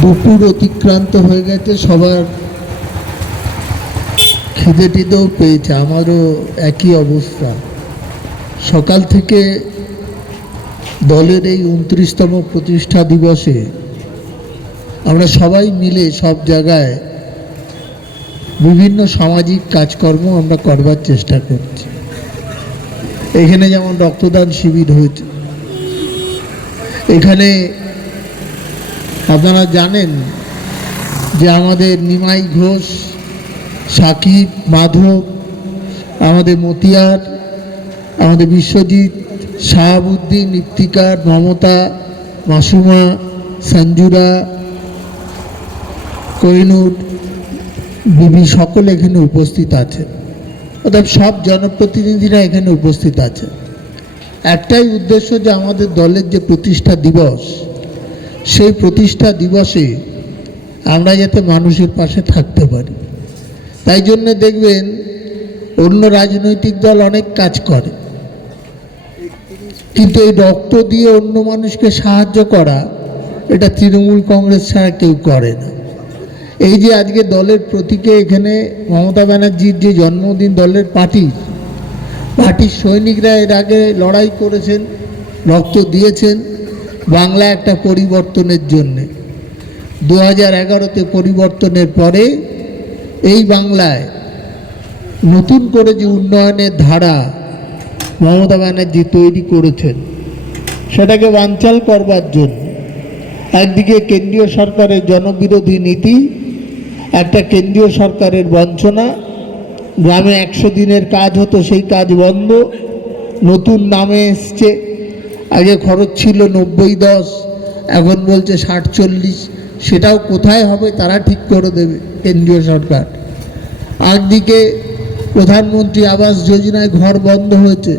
দুপুর অতিক্রান্ত হয়ে গেছে, সবার খিদে টিদেও পেয়েছে, আমারও একই অবস্থা। সকাল থেকে দলের এই 29তম প্রতিষ্ঠা দিবসে আমরা সবাই মিলে সব জায়গায় বিভিন্ন সামাজিক কাজকর্ম আমরা করবার চেষ্টা করছি। এখানে যেমন রক্তদান শিবির হয়েছে, এখানে আপনারা জানেন যে আমাদের নিমাই ঘোষ, সাকিব, মাধব, আমাদের মতিয়ার, আমাদের বিশ্বজিৎ, শাহাবুদ্দিন, ইফতিকার, মমতা, মাসুমা, সঞ্জুরা, কোহিনুর, বিবি সকল এখানে উপস্থিত আছে। অর্থাৎ সব জনপ্রতিনিধিরা এখানে উপস্থিত আছে। একটাই উদ্দেশ্য যে আমাদের দলের যে প্রতিষ্ঠা দিবস, সেই প্রতিষ্ঠা দিবসে আমরা যাতে মানুষের পাশে থাকতে পারি। তাই জন্য দেখবেন অন্য রাজনৈতিক দল অনেক কাজ করে, কিন্তু এই রক্ত দিয়ে অন্য মানুষকে সাহায্য করা, এটা তৃণমূল কংগ্রেস ছাড়া কেউ করে না। এই যে আজকে দলের প্রতীকে এখানে মমতা ব্যানার্জির যে জন্মদিন, দলের পার্টির সৈনিকরা এর আগে লড়াই করেছেন, রক্ত দিয়েছেন বাংলা একটা পরিবর্তনের জন্যে। 2011-তে পরিবর্তনের পরে এই বাংলায় নতুন করে যে উন্নয়নের ধারা মমতা ব্যানার্জি তৈরি করেছেন, সেটাকে বানচাল করবার জন্য একদিকে কেন্দ্রীয় সরকারের জনবিরোধী নীতি, একটা কেন্দ্রীয় সরকারের বঞ্চনা, গ্রামে 100 দিনের কাজ হতো সেই কাজ বন্ধ, নতুন নামে এসছে। আগে খরচ ছিল 90-10, এখন বলছে 60-40, সেটাও কোথায় হবে তারা ঠিক করে দেবে কেন্দ্রীয় সরকার। একদিকে প্রধানমন্ত্রী আবাস যোজনায় ঘর বন্ধ হয়েছে,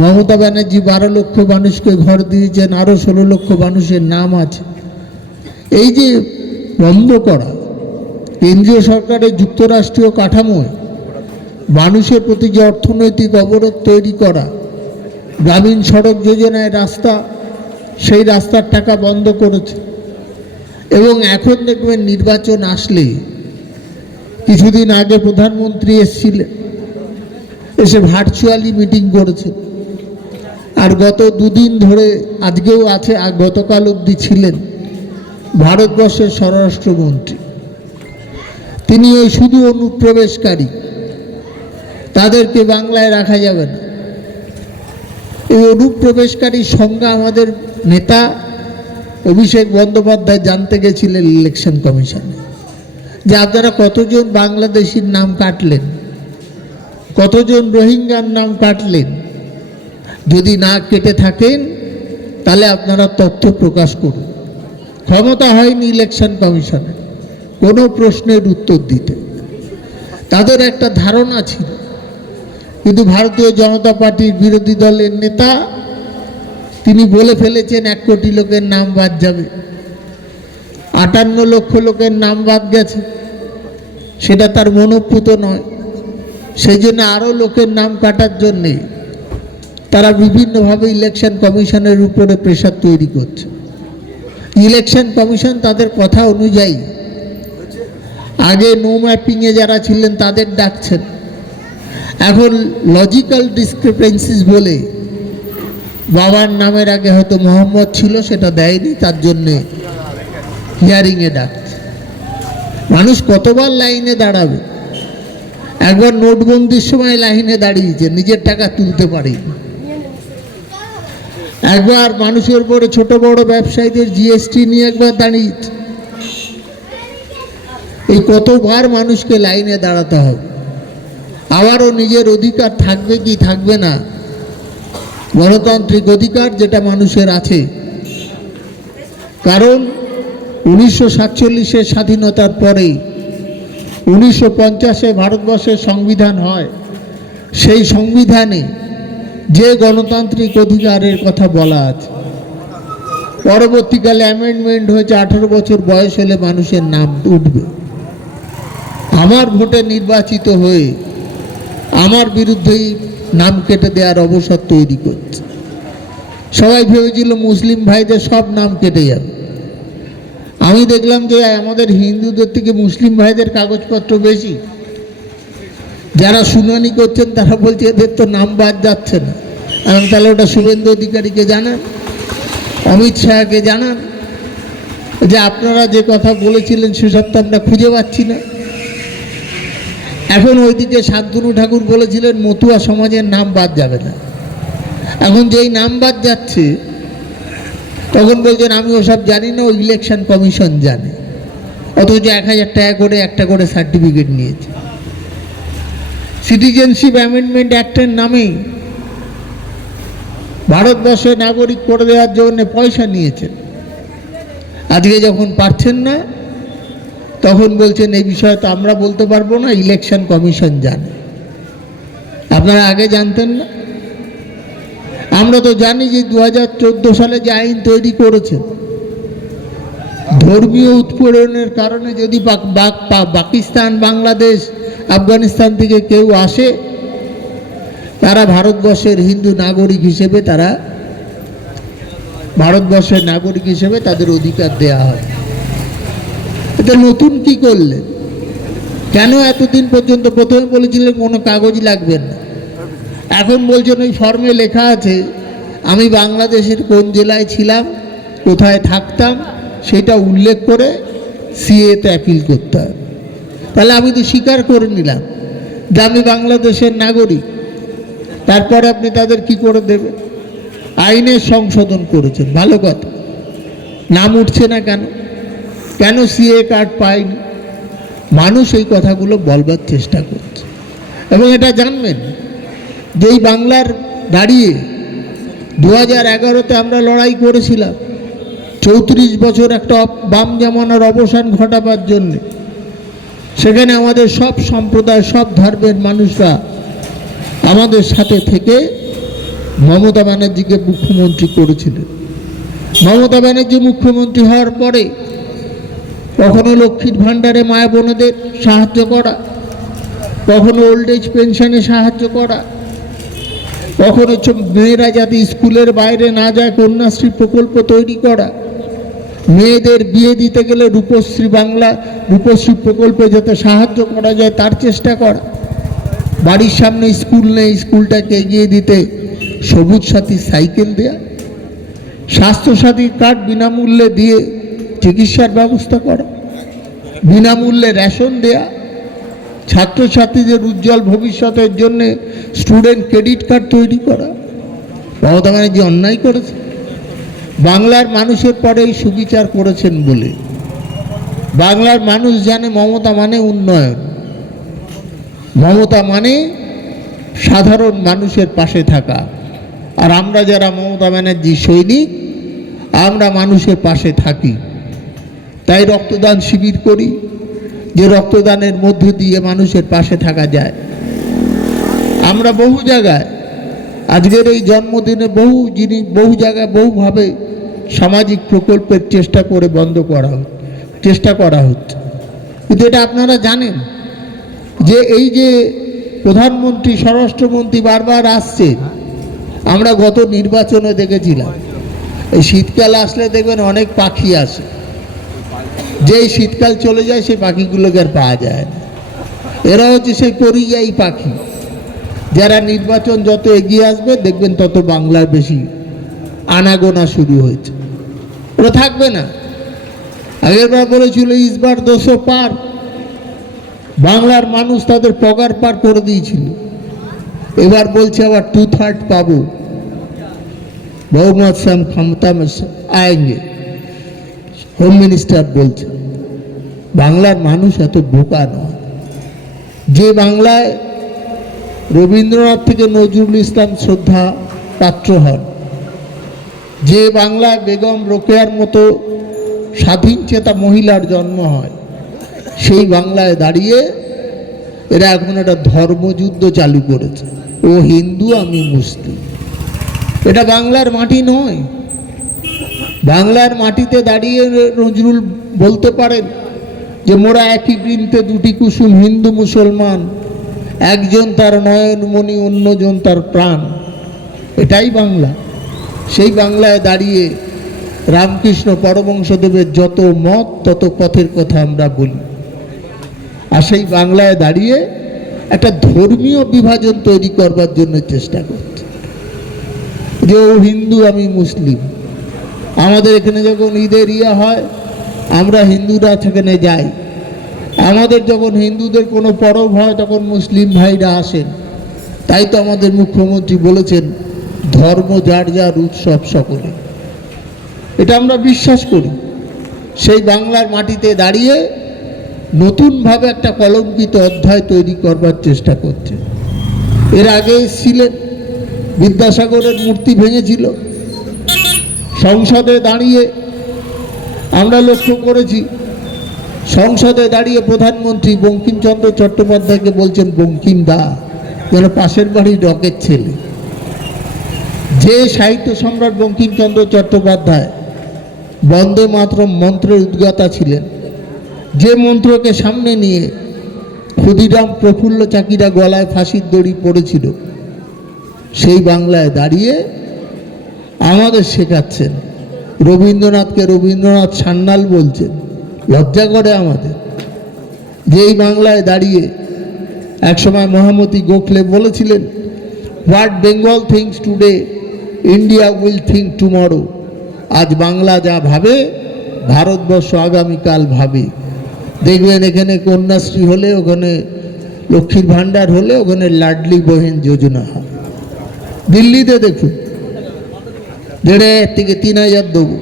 মমতা ব্যানার্জি 12 লক্ষ মানুষকে ঘর দিয়েছেন, আরও 16 লক্ষ মানুষের নাম আছে। এই যে বন্ধ করা, কেন্দ্রীয় সরকারের যুক্তরাষ্ট্রীয় কাঠামোয় মানুষের প্রতি যে অর্থনৈতিক অবরোধ তৈরি করা, গ্রামীণ সড়ক যোজনায় রাস্তা, সেই রাস্তার টাকা বন্ধ করেছে। এবং এখন দেখবেন নির্বাচন আসলে, কিছুদিন আগে প্রধানমন্ত্রী এসেছিলেন, এসে ভার্চুয়ালি মিটিং করেছে। আর গত 2 দিন ধরে, আজকেও আছে আর গতকাল অবধি ছিলেন ভারতবর্ষের স্বরাষ্ট্রমন্ত্রী। তিনি ওই শুধু অনুপ্রবেশকারী, তাদেরকে বাংলায় রাখা যাবে না। এই অনুপ্রবেশকারীর সংজ্ঞা আমাদের নেতা অভিষেক বন্দ্যোপাধ্যায় জানতে গেছিলেন ইলেকশন কমিশনে, যে আপনারা কতজন বাংলাদেশির নাম কাটলেন, কতজন রোহিঙ্গার নাম কাটলেন। যদি না কেটে থাকেন তাহলে আপনারা তথ্য প্রকাশ করুন। ক্ষমতা হয়নি ইলেকশন কমিশনে কোনো প্রশ্নের উত্তর দিতে, তাদের একটা ধারণা ছিল। কিন্তু ভারতীয় জনতা পার্টির বিরোধী দলের নেতা তিনি বলে ফেলেছেন 1 কোটি লোকের নাম বাদ যাবে। 58 লক্ষ লোকের নাম বাদ গেছে, সেটা তার মনোপুত নয়। সেই জন্য আরও লোকের নাম কাটার জন্যে তারা বিভিন্নভাবে ইলেকশন কমিশনের উপরে প্রেশার তৈরি করছে। ইলেকশন কমিশন তাদের কথা অনুযায়ী আগে নো ম্যাপিংয়ে যারা ছিলেন তাদের ডাকছেন, এখন লজিক্যাল ডিসক্রিপেন্সিস বলে বাবার নামের আগে হয়তো মোহাম্মদ ছিল, সেটা দেয়নি, তার জন্যে হিয়ারিংয়ে ডাকছে। মানুষ কতবার লাইনে দাঁড়াবে? একবার নোটবন্দির সময় লাইনে দাঁড়িয়েছে, নিজের টাকা তুলতে পারেনি। একবার মানুষের উপরে ছোট বড় ব্যবসায়ীদের জিএসটি নিয়ে একবার দাঁড়িয়েছে। এই কতবার মানুষকে লাইনে দাঁড়াতে হবে? আবারও নিজের অধিকার থাকবে কি থাকবে না, গণতান্ত্রিক অধিকার যেটা মানুষের আছে। কারণ 1947-এর স্বাধীনতার পরেই 1950-এ ভারতবর্ষের সংবিধান হয়। সেই সংবিধানে যে গণতান্ত্রিক অধিকারের কথা বলা আছে, পরবর্তীকালে অ্যামেন্ডমেন্ট হয়েছে, 18 বছর বয়স হলে মানুষের নাম উঠবে। আমার ভোটে নির্বাচিত হয়ে আমার বিরুদ্ধেই নাম কেটে দেওয়ার অবসর তৈরি করছে। সবাই ভেবেছিল মুসলিম ভাইদের সব নাম কেটে যাবে, আমি দেখলাম যে আমাদের হিন্দুদের থেকে মুসলিম ভাইদের কাগজপত্র বেশি। যারা শুনানি করছেন তারা বলছে এদের তো নাম বাদ যাচ্ছে না। তাহলে ওটা শুভেন্দু অধিকারীকে জানান, অমিত শাহকে জানান যে আপনারা যে কথা বলেছিলেন সেসব তো আমরা খুঁজে পাচ্ছি না। এখন ওইদিকে শান্তনু ঠাকুর বলেছিলেন মতুয়া সমাজের নাম বাদ যাবে না। এখন যেই নাম বাদ যাচ্ছে তখন বলছেন আমি ওসব জানি না, ও ইলেকশন কমিশন জানে। অথচ 1000 টাকা করে একটা করে সার্টিফিকেট নিয়েছে। সিটিজেনশিপ অ্যামেন্ডমেন্ট অ্যাক্টের নামেই ভারতবর্ষে নাগরিক করে দেওয়ার জন্য পয়সা নিয়েছেন। আজকে যখন পারছেন না তখন বলছেন এই বিষয়ে তো আমরা বলতে পারবো না, ইলেকশন কমিশন জানে। আপনারা আগে জানতেন না? আমরা তো জানি যে 2014 সালে যে আইন তৈরি করেছেন, ধর্মীয় উৎপীড়নের কারণে যদি পাকিস্তান, বাংলাদেশ, আফগানিস্তান থেকে কেউ আসে, তারা ভারতবর্ষের হিন্দু নাগরিক হিসেবে ভারতবর্ষের নাগরিক হিসেবে তাদের অধিকার দেয়া হয়। এটা নতুন কি করলেন? কেন এতদিন পর্যন্ত প্রথমে বলেছিলেন কোনো কাগজ লাগবে না, এখন বলছেন ওই ফর্মে লেখা আছে আমি বাংলাদেশের কোন জেলায় ছিলাম, কোথায় থাকতাম সেটা উল্লেখ করে সিএতে অ্যাপিল করতে হবে। তাহলে আমি তো স্বীকার করে নিলাম যে আমি বাংলাদেশের নাগরিক। তারপরে আপনি তাদের কি করে দেবেন? আইনের সংশোধন করেছেন, ভালো কথা। নাম উঠছে না কেন? কেন সিএ কার্ড পায়নি? মানুষ এই কথাগুলো বলবার চেষ্টা করছে। এবং এটা জানবেন যে এই বাংলার দাঁড়িয়ে 2011-তে আমরা লড়াই করেছিলাম 34 বছর একটা বাম জামানার অবসান ঘটাবার জন্য। সেখানে আমাদের সব সম্প্রদায়, সব ধর্মের মানুষরা আমাদের সাথে থেকে মমতা ব্যানার্জিকে মুখ্যমন্ত্রী করেছিলেন। মমতা ব্যানার্জি মুখ্যমন্ত্রী হওয়ার পরে কখনো লক্ষ্মীর ভাণ্ডারে মায়া বোনেদের সাহায্য করা, কখনো ওল্ড এজ পেনশনে সাহায্য করা, কখনো মেয়েরা যাতে স্কুলের বাইরে না যায় কন্যাশ্রী প্রকল্প তৈরি করা, মেয়েদের বিয়ে দিতে গেলে রূপশ্রী প্রকল্পে যাতে সাহায্য করা যায় তার চেষ্টা করা, বাড়ির সামনে স্কুল নেই, স্কুলটাকে এগিয়ে দিতে সবুজ সাথী সাইকেল দেয়া, স্বাস্থ্যসাথী কার্ড বিনামূল্যে দিয়ে চিকিৎসার ব্যবস্থা করা, বিনামূল্যে রেশন দেয়া, ছাত্রছাত্রীদের উজ্জ্বল ভবিষ্যতের জন্য স্টুডেন্ট ক্রেডিট কার্ড তৈরি করা। মমতা ব্যানার্জি অন্যায় করেছে। বাংলার মানুষের পরে এই সুবিচার করেছেন বলে বাংলার মানুষ জানে মমতা মানে উন্নয়ন, মমতা মানে সাধারণ মানুষের পাশে থাকা। আর আমরা যারা মমতা ব্যানার্জি সৈনিক, আমরা মানুষের পাশে থাকি। তাই রক্তদান শিবির করি, যে রক্তদানের মধ্য দিয়ে মানুষের পাশে থাকা যায়। আমরা বহু জায়গায় আজকের এই জন্মদিনে বহু জায়গায় বহুভাবে সামাজিক প্রকল্পের চেষ্টা করা হচ্ছে। কিন্তু এটা আপনারা জানেন যে এই যে প্রধানমন্ত্রী, স্বরাষ্ট্রমন্ত্রী বারবার আসছে, আমরা গত নির্বাচনে দেখেছিলাম এই শীতকাল আসলে দেখবেন অনেক পাখি আসে, যেই শীতকাল চলে যায় সেই পাখিগুলোকে আর পাওয়া যায় না। এরা হচ্ছে সেই পরিযায়ী পাখি, যারা নির্বাচন যত এগিয়ে আসবে দেখবেন তত বাংলার বেশি আনাগোনা শুরু হয়েছে। ওরা থাকবে না। আগেরবার বলেছিল ইসবার 200 পার, বাংলার মানুষ তাদের পগার পার করে দিয়েছিল। এবার বলছে আবার 2/3 পাবো, बहुमत से हम क्षमता में आएंगे, হোম মিনিস্টার বলছে। বাংলার মানুষ এত বোকা নয়। যে বাংলায় রবীন্দ্রনাথ থেকে নজরুল ইসলাম শ্রদ্ধা পাত্র হন, যে বাংলায় বেগম রোকেয়ার মতো স্বাধীন চেতা মহিলার জন্ম হয়, সেই বাংলায় দাঁড়িয়ে এরা এখন একটা ধর্মযুদ্ধ চালু করেছে। ও হিন্দু, আমি মুসলিম। এটা বাংলার মাটি নয়। বাংলার মাটিতে দাঁড়িয়ে নজরুল বলতে পারেন যে মোরা একই বৃন্তে দুটি কুসুম, হিন্দু মুসলমান, একজন তার নয়নমণি, অন্যজন তার প্রাণ। এটাই বাংলা। সেই বাংলায় দাঁড়িয়ে রামকৃষ্ণ পরমহংসদেবের যত মত তত পথের কথা আমরা বলি। আর সেই বাংলায় দাঁড়িয়ে একটা ধর্মীয় বিভাজন তৈরি করবার জন্য চেষ্টা করছে, যে ও হিন্দু আমি মুসলিম। আমাদের এখানে যখন ঈদের হয় আমরা হিন্দুরা সেখানে যাই, আমাদের যখন হিন্দুদের কোনো পরব হয় তখন মুসলিম ভাইরা আসেন। তাই তো আমাদের মুখ্যমন্ত্রী বলেছেন ধর্ম যার যার উৎসব সকলে। এটা আমরা বিশ্বাস করি। সেই বাংলার মাটিতে দাঁড়িয়ে নতুনভাবে একটা কলঙ্কিত অধ্যায় তৈরি করবার চেষ্টা করছে। এর আগে ছিলেন বিদ্যাসাগরের মূর্তি ভেঙেছিল, সংসদে দাঁড়িয়ে আমরা লক্ষ্য করেছি, সংসদে দাঁড়িয়ে প্রধানমন্ত্রী বঙ্কিমচন্দ্র চট্টোপাধ্যায়কে বলছেন বঙ্কিম দা, যেন পাশের বাড়ির ডকের ছেলে। যে সাহিত্য সম্রাট বঙ্কিমচন্দ্র চট্টোপাধ্যায় বন্দে মাতরম মন্ত্রের উদ্গাতা ছিলেন, যে মন্ত্রকে সামনে নিয়ে ক্ষুদিরাম প্রফুল্ল চাকিরা গলায় ফাঁসির দড়ি পড়েছিল, সেই বাংলায় দাঁড়িয়ে আমাদের শেখাচ্ছেন। রবীন্দ্রনাথকে রবীন্দ্রনাথ সান্যাল বলছেন। লজ্জা করে আমাদের যে এই বাংলায় দাঁড়িয়ে একসময় মহামতি গোখলে বলেছিলেন, what Bengal things today India will think tomorrow. আজ বাংলা যা ভাবে ভারতবর্ষ আগামীকাল ভাবে। দেখবেন এখানে কন্যাশ্রী হলে, ওখানে লক্ষ্মীর ভাণ্ডার হলে, ওখানে লাডলি বহেন যোজনা হয়। দিল্লিতে দেখুন 1,500 থেকে 3,000 দেবো,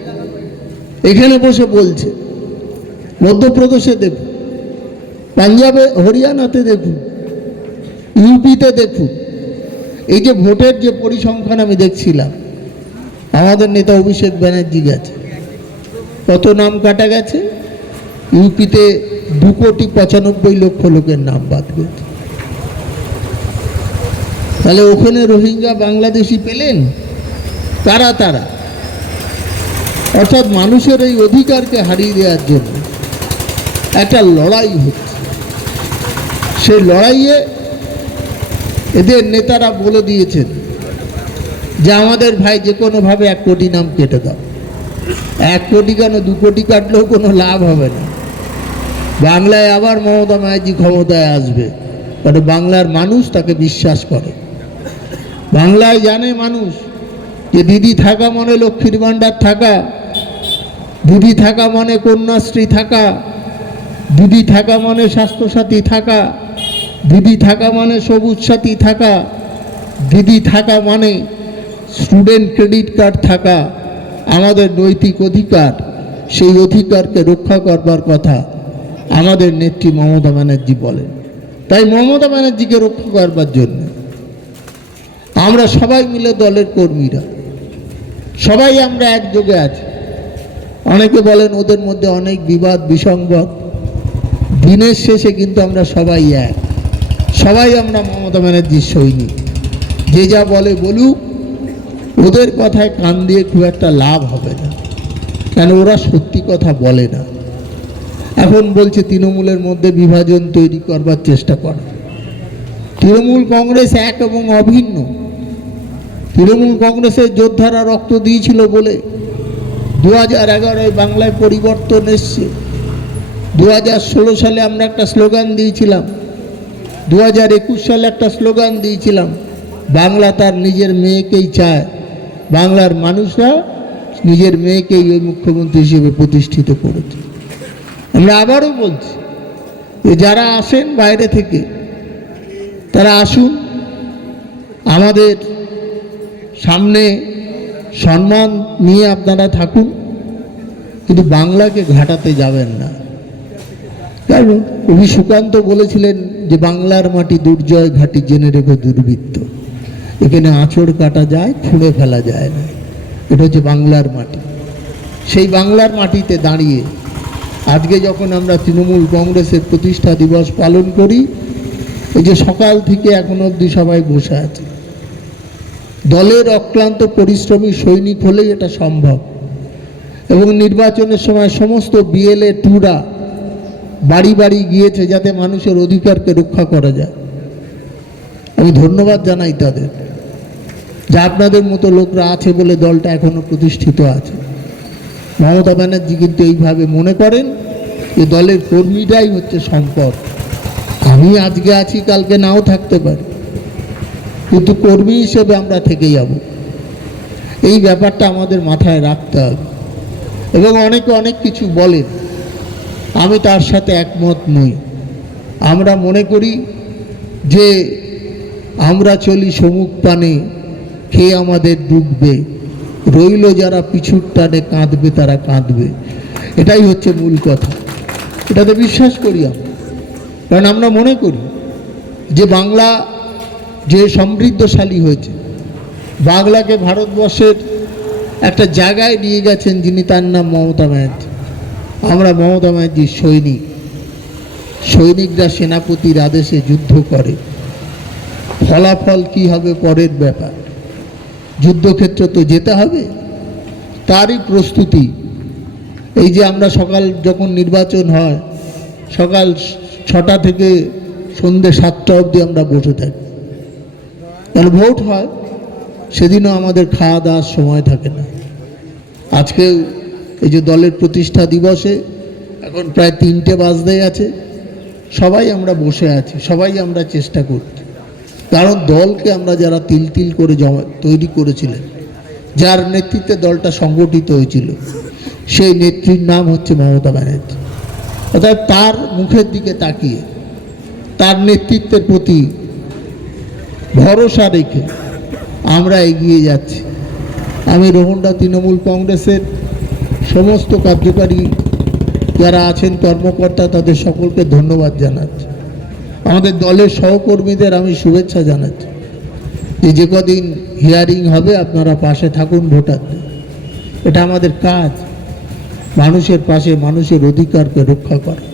এখানে বসে বলছে। মধ্যপ্রদেশে দেখুন, পাঞ্জাবে হরিয়ানাতে দেখুন, ইউপিতে দেখুন। এই যে ভোটের যে পরিসংখ্যান আমি দেখছিলাম, আমাদের নেতা অভিষেক ব্যানার্জি গেছে, কত নাম কাটা গেছে? ইউপিতে 2,95,00,000 লোকের নাম বাদ গেছে। তাহলে ওখানে রোহিঙ্গা বাংলাদেশি পেলেন কারা? তারা। অর্থাৎ মানুষের এই অধিকারকে হারিয়ে দেওয়ার জন্য একটা লড়াই হচ্ছে। সেই লড়াইয়ে এদের নেতারা বলে দিয়েছেন যে আমাদের ভাই যে কোনোভাবে 1 কোটি নাম কেটে দাও। 1 কোটি কেন, 2 কোটি কাটলেও কোনো লাভ হবে না। বাংলায় আবার মমতা ব্যানার্জি ক্ষমতায় আসবে, কারণ বাংলার মানুষ তাকে বিশ্বাস করে। বাংলায় জানে মানুষ যে দিদি থাকা মানে লক্ষ্মীর ভাণ্ডার থাকা, দিদি থাকা মানে কন্যাশ্রী থাকা, দিদি থাকা মানে স্বাস্থ্যসাথী থাকা, দিদি থাকা মানে সবুজ সাথী থাকা, দিদি থাকা মানে স্টুডেন্ট ক্রেডিট কার্ড থাকা। আমাদের নৈতিক অধিকার, সেই অধিকারকে রক্ষা করবার কথা আমাদের নেত্রী মমতা ব্যানার্জি বলেন। তাই মমতা ব্যানার্জিকে রক্ষা করবার জন্য আমরা সবাই মিলে, দলের কর্মীরা সবাই আমরা একযোগে আছি। অনেকে বলেন ওদের মধ্যে অনেক বিবাদ বিসংবাদ, দিনের শেষে কিন্তু আমরা সবাই এক, সবাই আমরা মমতা ব্যানার্জির সৈনিক। যে যা বলে বলুক, ওদের কথায় কান দিয়ে খুব একটা লাভ হবে না, কেন ওরা সত্যি কথা বলে না। এখন বলছে তৃণমূলের মধ্যে বিভাজন তৈরি করবার চেষ্টা করে। তৃণমূল কংগ্রেস এক এবং অভিন্ন। তৃণমূল কংগ্রেসের যোদ্ধারা রক্ত দিয়েছিল বলে 2011 বাংলায় পরিবর্তন এসছে। 2016 সালে আমরা একটা স্লোগান দিয়েছিলাম, 2021 সালে একটা স্লোগান দিয়েছিলাম, বাংলা তার নিজের মেয়েকেই চায়। বাংলার মানুষরা নিজের মেয়েকেই ওই মুখ্যমন্ত্রী হিসেবে প্রতিষ্ঠিত করেছে। আমরা আবারও বলছি যে যারা আসেন বাইরে থেকে তারা আসুন, আমাদের সামনে সম্মান নিয়ে আপনারা থাকুন, কিন্তু বাংলাকে ঘাটাতে যাবেন না। কারণ কবি সুকান্ত বলেছিলেন যে বাংলার মাটি দুর্জয় ঘাটি, জেনে রেখো দুর্বৃত্ত। এখানে আঁচড় কাটা যায়, খুঁড়ে ফেলা যায় না। এটা হচ্ছে বাংলার মাটি। সেই বাংলার মাটিতে দাঁড়িয়ে আজকে যখন আমরা তৃণমূল কংগ্রেসের প্রতিষ্ঠা দিবস পালন করি, এই যে সকাল থেকে এখন অবধি সবাই বসে আছে, দলের অক্লান্ত পরিশ্রমী সৈনিক হলেই এটা সম্ভব। এবং নির্বাচনের সময় সমস্ত বিএলএ টুরা বাড়ি বাড়ি গিয়েছে যাতে মানুষের অধিকারকে রক্ষা করা যায়। আমি ধন্যবাদ জানাই তাদের, যে আপনাদের মতো লোকরা আছে বলে দলটা এখনো প্রতিষ্ঠিত আছে। মমতা ব্যানার্জি কিন্তু এইভাবে মনে করেন যে দলের কর্মীরাই হচ্ছে সম্পদ। আমি আজকে আছি, কালকে নাও থাকতে পারি, কিন্তু কর্মী হিসেবে আমরা থেকে যাব। এই ব্যাপারটা আমাদের মাথায় রাখতে হবে। এবং অনেকে অনেক কিছু বলেন, আমি তার সাথে একমত নই। আমরা মনে করি যে আমরা চলি সমুখ পানে, খেয়ে আমাদের ডুববে, রইল যারা পিছুর টানে কাঁদবে তারা কাঁদবে। এটাই হচ্ছে মূল কথা। এটাতে বিশ্বাস করি আমরা, কারণ আমরা মনে করি যে বাংলা যে সমৃদ্ধশালী হয়েছে, বাংলাকে ভারতবর্ষের একটা জায়গায় নিয়ে গেছেন যিনি, তার নাম মমতা ব্যানার্জি। আমরা মমতা ব্যানার্জির সৈনিক। সৈনিকরা সেনাপতির আদেশে যুদ্ধ করে, ফলাফল কি হবে পরের ব্যাপার। যুদ্ধক্ষেত্র তো যেতে হবে, তারই প্রস্তুতি। এই যে আমরা সকাল যখন নির্বাচন হয়, সকাল 6টা থেকে সন্ধ্যে 7টা অবধি আমরা বসে থাকি, কারণ ভোট হয়। সেদিনও আমাদের খাওয়া দাওয়ার সময় থাকে না। আজকে এই যে দলের প্রতিষ্ঠা দিবসে এখন প্রায় 3টে বাজতে আছে, সবাই আমরা বসে আছি, সবাই আমরা চেষ্টা করছি। কারণ দলকে আমরা যারা তিল তিল করে তৈরি করেছিলেন, যার নেতৃত্বে দলটা সংগঠিত হয়েছিল, সেই নেত্রীর নাম হচ্ছে মমতা ব্যানার্জি। অর্থাৎ তার মুখের দিকে তাকিয়ে, তার নেতৃত্বের প্রতি ভরসা রেখে আমরা এগিয়ে যাচ্ছি। আমি রোহনডা তৃণমূল কংগ্রেসের সমস্ত কার্যকারী যারা আছেন, কর্মকর্তা, তাদের সকলকে ধন্যবাদ জানাচ্ছি। আমাদের দলের সহকর্মীদের আমি শুভেচ্ছা জানাচ্ছি যে কদিন হিয়ারিং হবে আপনারা পাশে থাকুন ভোটারদের। এটা আমাদের কাজ, মানুষের পাশে মানুষের অধিকারকে রক্ষা করা।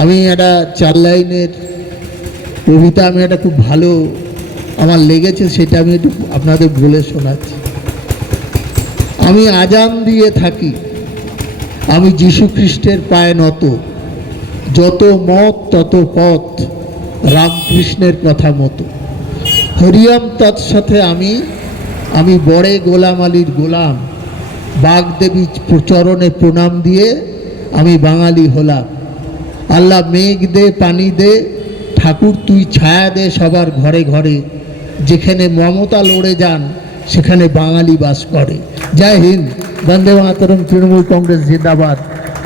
আমি একটা 4 লাইনের কবিতা, আমি এটা খুব ভালো আমার লেগেছে, সেটা আমি একটু আপনাদের বলে শোনাচ্ছি। আমি আজান দিয়ে থাকি, আমি যীশু খ্রিস্টের পায়ে নত, যত মত তত পথ, রামকৃষ্ণের কথা মতো। হরিয়ম তৎসাথে আমি বড়ে গোলাম আলীর গোলাম, বাগদেবী চরণে প্রণাম দিয়ে আমি বাঙালি হলাম। আল্লাহ মেঘ দে, পানি দে, ঠাকুর তুই ছায়া দে সবার ঘরে ঘরে, যেখানে মমতা লড়ে যান সেখানে বাঙালি বাস করে। জয় হিন্দ, বন্দে মাতরম। তৃণমূল কংগ্রেস জিন্দাবাদ,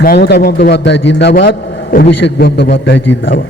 মমতা বন্দ্যোপাধ্যায় জিন্দাবাদ, অভিষেক বন্দ্যোপাধ্যায় জিন্দাবাদ।